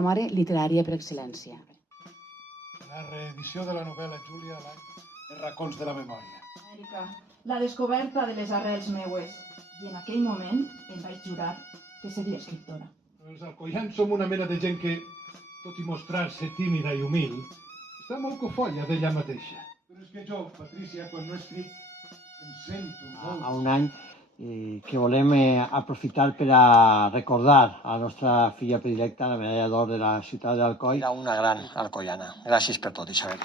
nostra mare literària per excel·lència. La reedició de la novel·la Júlia a l'any Els racons de la memòria. Amèrica, la descoberta de les arrels meues. I en aquell moment em vaig jurar que seria escriptora. Els alcoians som una mena de gent que, tot i mostrar-se tímida i humil, està molt cofolla d'ella mateixa. Però és que jo, Patrícia, quan no escric, em sento molt... A un any que volem aprofitar per a recordar a la nostra filla predilecta, la medalla d'or de la ciutat d'Alcoi. Era una gran alcoiana. Gràcies per tot, Isabel.